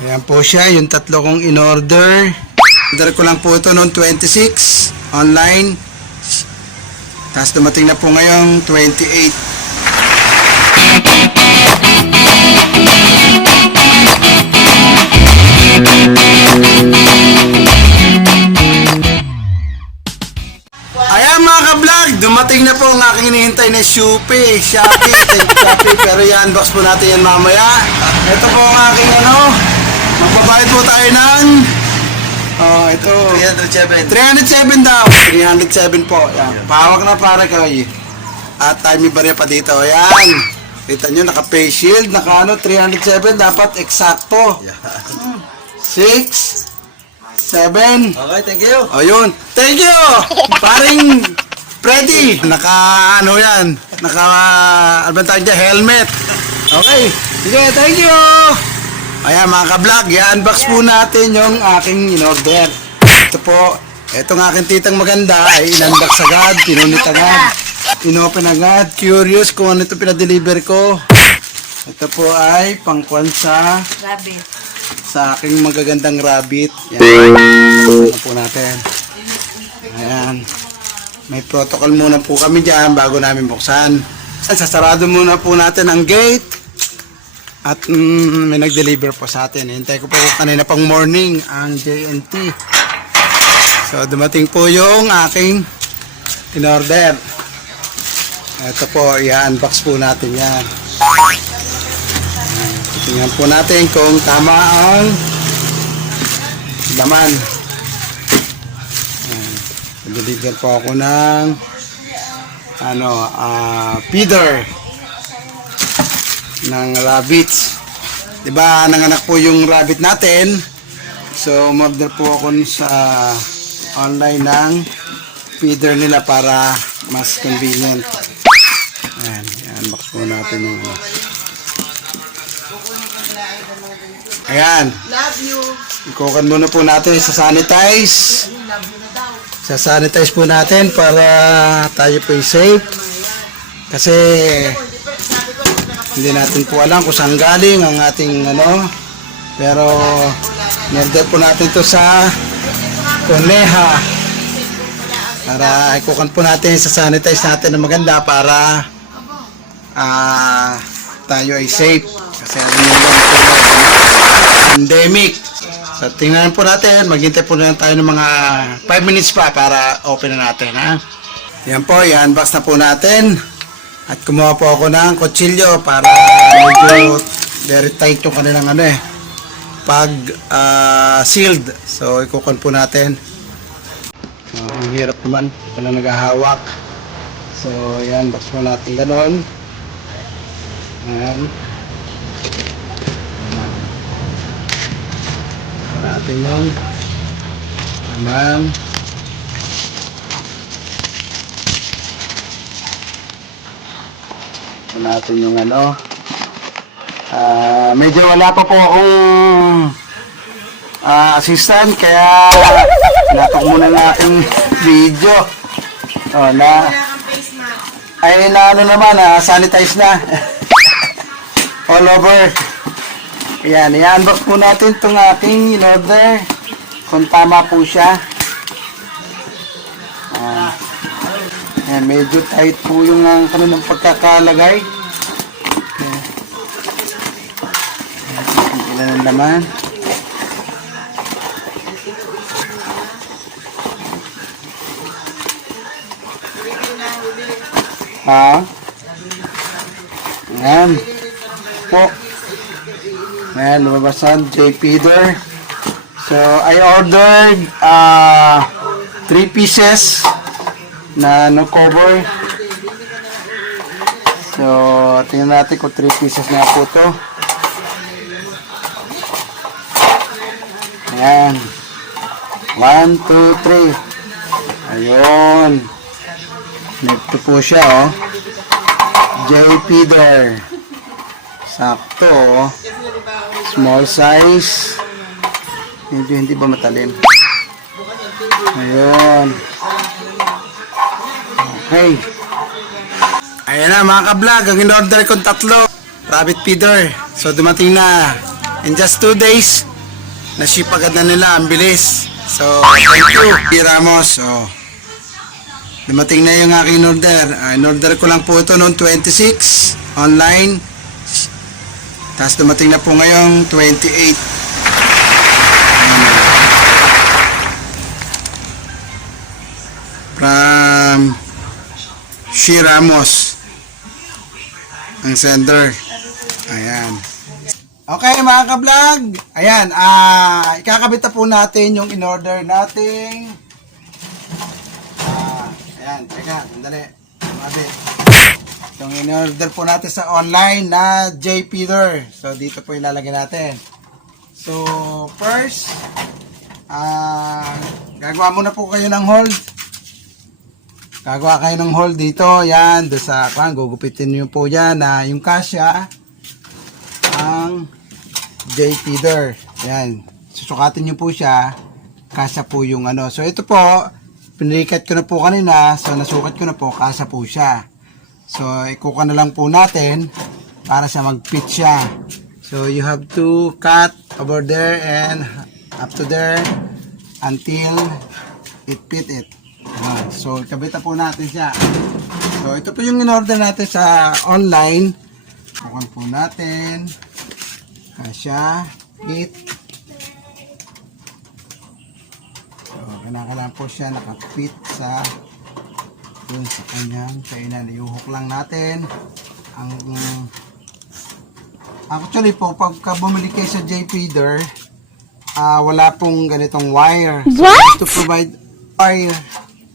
Ayan po siya, yung tatlo kong in-order. Order ko lang po ito noong 26 online. Tapos dumating na po ngayong 28. Ayan mga ka-vlog, dumating na po ang aking hinihintay na Shopee. Pero i-unbox po natin yan mamaya. Ito po ang aking magbabayad po tayo ng ito 307 daw. 307 po. Yan. Pahawak na para kayo. At time barya pa dito. Ayan. Kita nyo, naka-face shield, naka 307, dapat eksakto. 6 7. Okay, thank you. Ayun. Thank you! Paring Freddy. Yan. Helmet. Okay. Sige, thank you! Ayan mga ka-vlog, i-unbox po natin yung aking in-order. Ito po, itong aking titang maganda ay in-unbox agad, pinunit agad, inopen agad, curious kung ano ito pinadeliver ko. Ito po ay pangkwan sa aking magagandang rabbit. Yan. Ano po natin. Ayan. May protocol muna po kami dyan bago namin buksan. Sasarado muna po natin ang gate. At may nag-deliver po sa atin. Hintay ko po kanina pang morning ang JNT. So dumating po yung aking in-order. Ito po, i-unbox po natin yan. Tingnan po natin kung tama ang laman. Deliver po ako ng feeder ng rabbits. Diba nanganak po yung rabbit natin. So umorder po ako sa online ng feeder nila para mas convenient. Ayan, i-unbox po natin yung ayan. Love you. Ikukan muna po natin sa sanitize. Sa sanitize po natin para tayo po safe. Kasi hindi natin po alam kung saan galing ang ating pero in-order po natin to sa Coneha para ikukan po natin sa sanitize natin na maganda para tayo ay safe kasi pandemic. So tingnan po natin, maghintay po na tayo ng mga 5 minutes pa para open na natin, ha. Yan po, i-unbox na po natin. At kumuha po ako ng kutsilyo para medyo very tight yung kanilang pag sealed. So ikukan po natin. Ang hirap naman, wala naghahawak. So yan, box po natin ganon. Ayan. Natin yung naman. Natin yung medyo wala pa po akong assistant kaya natok muna ng aking video sanitize na all over. Ayan, i-unbox po natin itong aking in-order kung tama po siya. Ayan, medyo tight po yung kanilang pagkakalagay. Ilan ang laman. Ayan po. Ayan, lumabasan, J. Feeder. So, I ordered 3 pieces na no cover. So, tingnan natin kung 3 pieces na po ito. Ayan. 1, 2, 3. Ayun. Ito po siya, J. Feeder. Sakto, small size. Hindi ba matalim? Ayun. Okay. Ayan na mga ka-vlog, ang in-order kong 3 rabbit feeder. So dumating na. In just 2 days, na-ship agad na nila. Ang bilis. So, thank you, P. Ramos. So, dumating na yung aking order. In-order ko lang po ito noong 26 online. Tapos dumating na po ngayong 28. From P. Ramos, ang sender. Ayan. Okay mga ka-vlog. Ayan, ikakabit na po natin yung in-order nating ayan, teka, sandali. Mabit. Yung in-order po natin sa online na J. Peter. So, dito po ilalagay natin. So, first, gagawa muna po kayo ng hold. Gagawa kayo ng hold dito. Yan, doon sa gugupitin nyo po yan na yung kasya ang J. Peter. Yan. Susukatin nyo po siya. Kasya po yung ano. So, ito po, pinilikat ko na po kanina. So, nasukat ko na po. Kasya po siya. So, ikuka na lang po natin para sa mag-fit siya. So, you have to cut over there and up to there until it fit it. So, ikabit na po natin siya. So, ito po yung in-order natin sa online. Bukan po natin. Kasya, fit. So, kailangan po siya nakapit sa dun sa kanyang kainan. Iuhok lang natin ang actually po pagka bumili kayo sa J. Peter, wala pong ganitong wire. So, to provide wire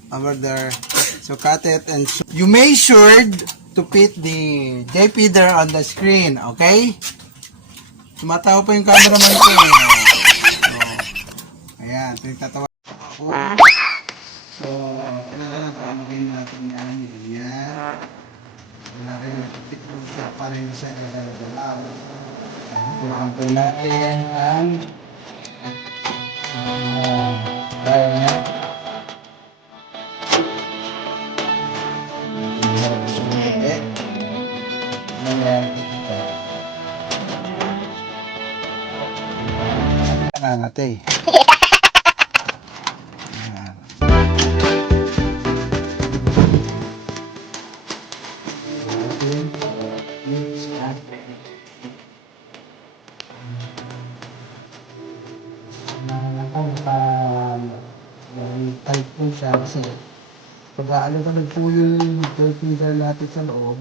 over there. So cut it and you make sure to fit the J. Peter on the screen, okay? Tumatawa pa yung cameraman ko. So, ayan, pinagtatawa ako. So, pamagin natin yan. Yan. Wala kayo nakapit mo siya pa rin sa dalaw. Tuhan po natin ang kaya niya. Natin. Type po siya kasi pag-aalo ka po yung filter natin sa loob,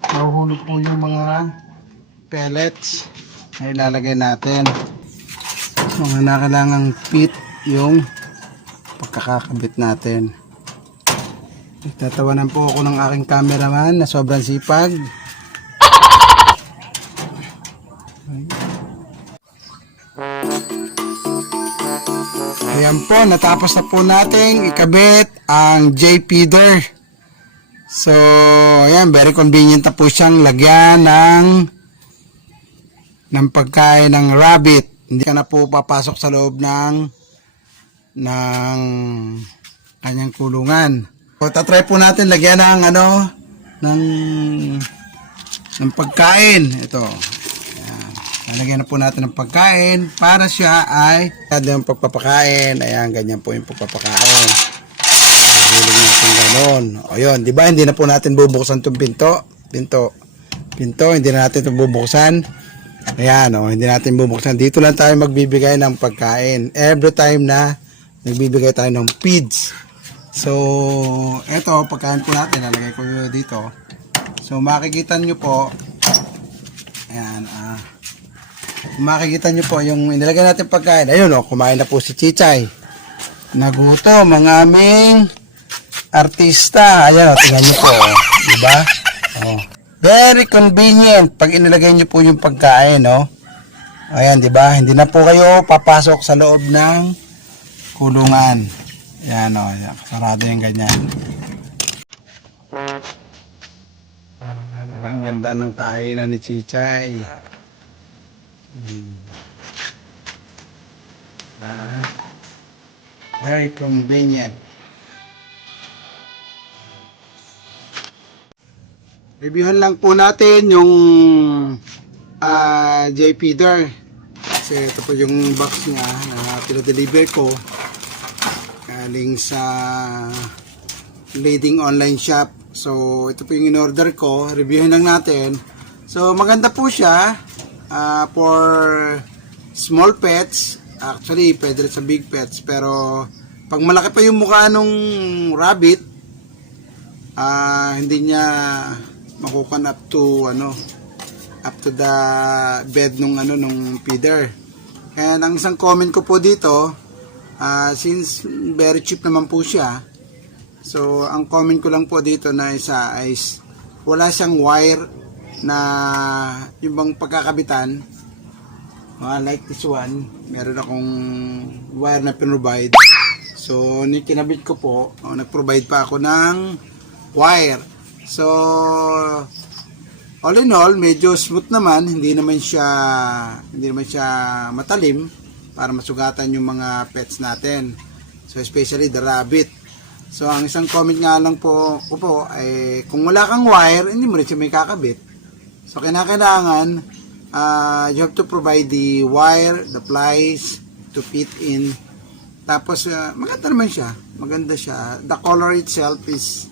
mahuhulog po yung mga pellets na ilalagay natin. So, kailangang fit yung pagkakakabit natin. Tatawanan po ako ng aking cameraman na sobrang sipag. Ayan po, natapos na po nating ikabit ang J. Peter. So, ayan, very convenient na po siyang lagyan ng pagkain ng rabbit. Hindi ka na po papasok sa loob ng kanyang kulungan. So, tatry po natin lagyan ng pagkain. Ito. Ayan. Lalagyan na po natin ng pagkain para siya ay yung pagpapakain. Ayan, ganyan po yung pagpapakain. Hiling natin ganon. O yun, di ba? Hindi na po natin bubuksan itong pinto, hindi na natin ito bubuksan. Ayan, hindi natin bubuksan. Dito lang tayo magbibigay ng pagkain. Every time na nagbibigay tayo ng feeds. So, eto, pagkain po natin. Lalagay ko dito. So, makikita nyo po. Ayan, makikita nyo po yung inilagay natin pagkain. Ayun, kumain na po si Chichay. Nagutom ang aming artista. Ayan, tingnan nyo po. Diba? Very convenient pag inilagay nyo po yung pagkain, Ayan, di ba? Hindi na po kayo papasok sa loob ng kulungan. Ayan, sarado yung ganyan. Ang ganda ng kainan ni Chichay. Very convenient. Reviewhan lang po natin yung J. Peter. Kasi ito po yung box niya na pinadeliver ko galing sa leading online shop. So ito po yung in-order ko, reviewin lang natin. So maganda po siya for small pets. Actually pwede rin sa big pets, pero pag malaki pa yung mukha nung rabbit, hindi niya makukan up to the bed nung feeder. Kaya ang isang comment ko po dito, since very cheap naman po siya, so ang comment ko lang po dito na isa is wala siyang wire na yung bang pagkakabitan. Like this one, meron akong wire na pinrovide. So kinabit ko po, nag-provide pa ako ng wire. So all in all, medyo smooth naman, hindi naman siya matalim para masugatan yung mga pets natin. So especially the rabbit. So ang isang comment nga lang po ay kung wala kang wire, hindi mo rin siya may kakabit. So kinakailangan you have to provide the wire, the plies to fit in. Tapos maganda naman siya, maganda siya. The color itself is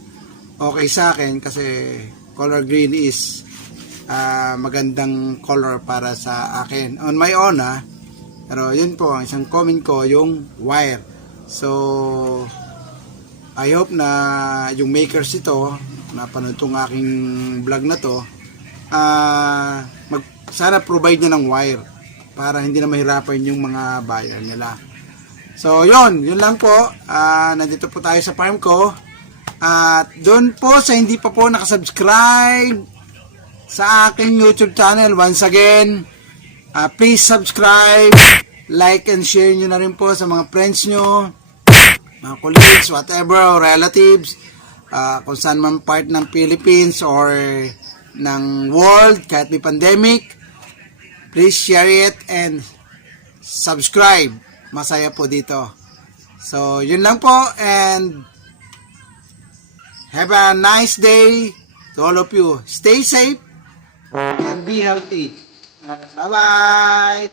okay sa akin kasi color green is magandang color para sa akin on my own pero yun po ang isang comment ko, yung wire. So I hope na yung makers ito napanood tong aking vlog na to, sana provide na ng wire para hindi na mahirapan yung mga buyer nila. So yun lang po. Nandito po tayo sa farm ko at doon po sa hindi pa po nakasubscribe sa aking YouTube channel, once again, please subscribe, like and share nyo na rin po sa mga friends nyo, mga colleagues, whatever, relatives, kung saan man part ng Philippines or ng world, kahit may pandemic, please share it and subscribe. Masaya po dito. So, yun lang po and have a nice day to all of you. Stay safe and be healthy. Bye-bye!